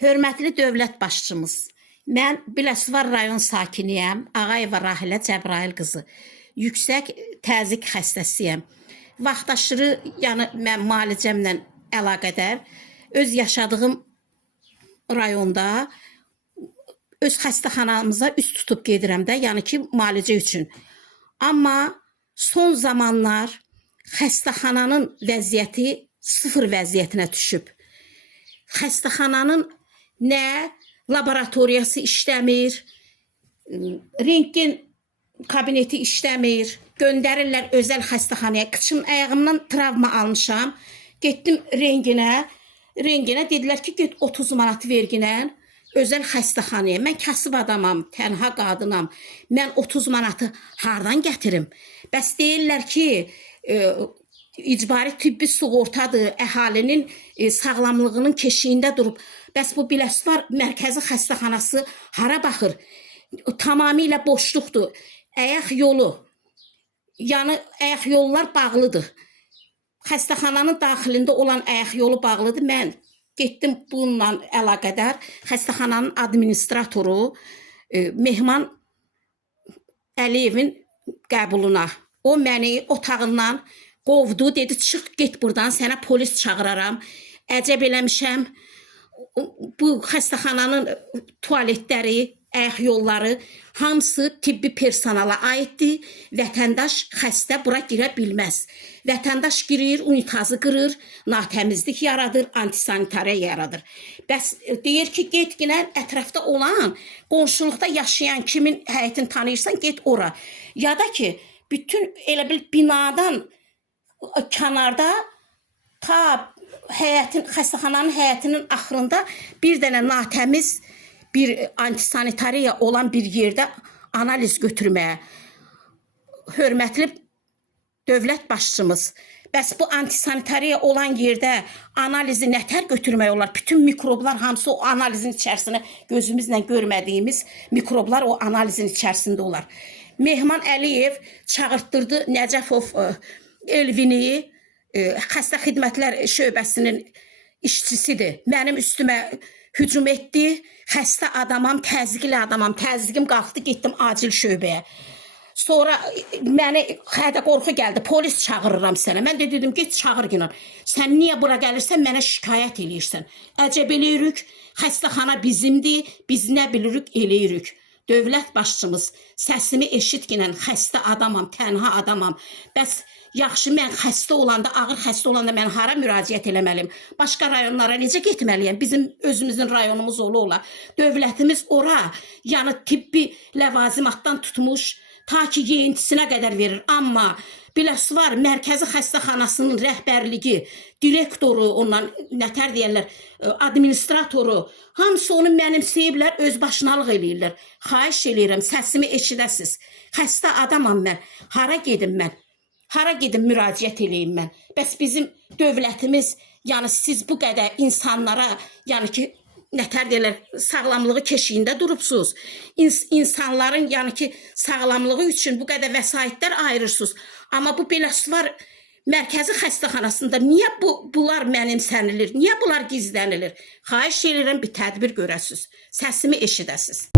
Hörmətli dövlət başçımız, mən Biləsuvar rayon sakiniyəm, Ağayeva Rahilə Cəbrayıl qızı. Yüksək təzyiq xəstəsiyəm. Vaxtaşırı, yəni mən müalicəmlə əlaqədar öz yaşadığım rayonda öz xəstəxanamıza üst tutub gedirəm də, yəni ki, müalicə üçün. Amma son zamanlar xəstəxananın vəziyyəti sıfır vəziyyətinə düşüb. Xəstəxananın nə laboratoriyası işləmir, rentgen kabineti işləmir, göndərirlər özəl xəstəxanaya. Kıçım ayağımdan travma almışam, getdim rengenə dedilər ki, get 30 manat verginə özəl xəstəxanaya. Mən kasıb adamam, tənha qadınam, mən 30 manatı hardan gətirim? Bəs deyirlər ki, icbari tibbi sığortadır, əhalinin sağlamlığının keşiyində durub. Bəs bu Biləsuvar mərkəzi xəstəxanası hara baxır? Tamamilə boşluqdur. Ayaq yolu, yəni ayaq yollar bağlıdır. Xəstəxananın daxilində olan ayaq yolu bağlıdır. Mən getdim bununla əlaqədar xəstəxananın administratoru Mehman Əliyevin qəbuluna. O məni otağından qovdu, dedi çıx get buradan, sənə polis çağıraram. Əcəb eləmişəm. Bu xəstəxananın tualetləri, ayaq yolları hamısı tibbi personala aiddir. Vətəndaş xəstə bura girə bilməz. Vətəndaş girir, unitazı qırır, natəmizlik yaradır, antisanitariya yaradır. Bəs deyir ki, get ginən ətrafda olan, qonşuluqda yaşayan kimin həyətini tanıyırsan, get ora. Ya da ki, bütün elə bil binadan kənarda ta xəstəxananın həyətinin axırında bir dənə natəmiz bir antisanitariya olan bir yerdə analiz götürməyə. Hörmətli dövlət başçımız, bəs bu antisanitariya olan yerdə analizi nətər götürmək olar? Bütün mikroblar hamısı o analizin içərisində, gözümüzlə görmədiyimiz mikroblar o analizin içərisində olar. Mehman Əliyev çağırtdırdı Nəcəfov Elvini, xəstə xidmətlər şöbəsinin işçisidir. Mənim üstümə hücum etdi. Xəstə adamam, təzyiqli adamam. Təzyiqim qalxdı, getdim acil şöbəyə. Sonra məni hədə qorxu gəldi. Polis çağırıram sənə. Mən də dedim, get çağır günən. Sən niyə bura gəlirsən, mənə şikayət eləyirsən. Əcəb eləyirik, xəstəxana bizimdir, biz nə bilirik eləyirik. Dövlət başçımız, səsimi eşitginən xəstə adamam, tənha adamam. Bəs yaxşı, mən xəstə olanda, ağır xəstə olanda mən hara müraciət eləməliyim? Başqa rayonlara necə getməliyəm? Bizim özümüzün rayonumuz ola. Dövlətimiz ora, yəni tibbi ləvazimatdan tutmuş, ta ki yeyintisinə qədər verir. Amma Biləsuvar mərkəzi xəstəxanasının rəhbərliyi, direktoru, ondan nətər deyərlər, administratoru, hamısı onu mənimsəyiblər, özbaşınalıq eləyirlər. Xahiş eləyirəm, səsimi eşidəsiz. Xəstə adamam mən. Hara gedim mən? Hara gedim müraciət eləyim mən? Bəs bizim dövlətimiz, yəni siz bu qədər insanlara, yəni ki, nətər deyirlər, sağlamlığı keşiyində durubsuz. İnsanların, yəni ki, sağlamlığı üçün bu qədər vəsaitlər ayırırsınız. Amma bu Biləsuvar mərkəzi xəstəxanasında niyə bunlar mənimsənilir? Niyə bunlar gizlənilir? Xahiş edirəm, bir tədbir görəsiz. Səsimi eşidəsiz.